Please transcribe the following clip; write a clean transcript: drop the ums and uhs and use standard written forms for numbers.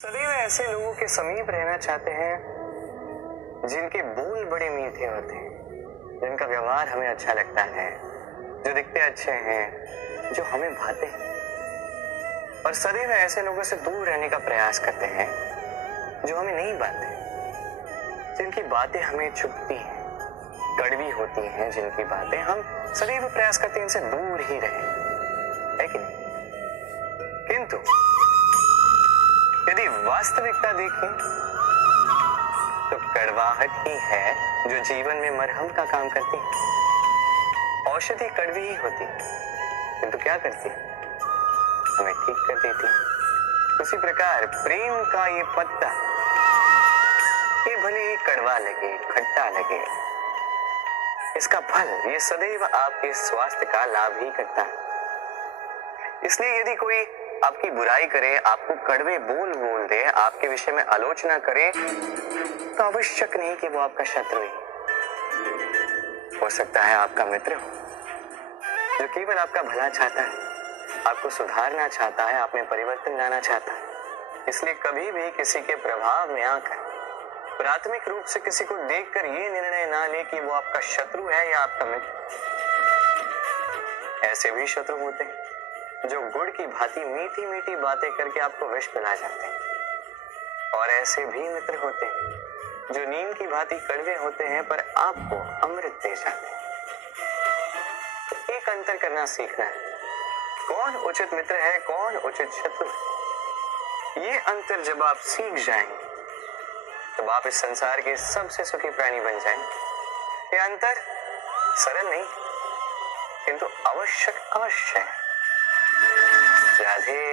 सदैव ऐसे लोगों के समीप रहना चाहते हैं जिनके बोल बड़े मीठे होते हैं, जिनका व्यवहार हमें अच्छा लगता है, जो दिखते अच्छे हैं, जो हमें भाते हैं। और सदैव ऐसे लोगों से दूर रहने का प्रयास करते हैं जो हमें नहीं भाते, जिनकी बातें हमें चुभती हैं, कड़वी होती हैं, जिनकी बातें हम सदैव प्रयास करते हैं इनसे दूर ही रहें, है कि नहीं? किंतु यदि वास्तविकता देखें तो कड़वाहट ही है जो जीवन में मरहम का काम करती है। औषधि कड़वी ही होती है, किंतु क्या करती है? हमें ठीक कर देती है। उसी प्रकार प्रेम का ये पत्ता, ये भले ही कड़वा लगे, खट्टा लगे, इसका फल ये सदैव आपके स्वास्थ्य का लाभ ही करता है। इसलिए यदि कोई आपकी बुराई करे, आपको कड़वे बोल बोल दे, आपके विषय में आलोचना करे, तो आवश्यक नहीं कि वो आपका शत्रु ही हो सकता है, आपका मित्र हो जो केवल आपका भला चाहता है, आपको सुधारना चाहता है, आप में परिवर्तन लाना चाहता है। इसलिए कभी भी किसी के प्रभाव में आकर प्राथमिक रूप से किसी को देखकर ये निर्णय ना ले कि वो आपका शत्रु है या आपका मित्र। ऐसे भी शत्रु होते हैं जो गुड़ की भांति मीठी मीठी बातें करके आपको विष पिला जाते हैं, और ऐसे भी मित्र होते हैं जो नीम की भांति कड़वे होते हैं पर आपको अमृत दे जाते हैं। तो एक अंतर करना सीखना है, कौन उचित मित्र है, कौन उचित शत्रु है। ये अंतर जब आप सीख जाएंगे तब आप इस संसार के सबसे सुखी प्राणी बन जाएंगे। ये अंतर सरल नहीं किंतु आवश्यक अवश्य है। राधे।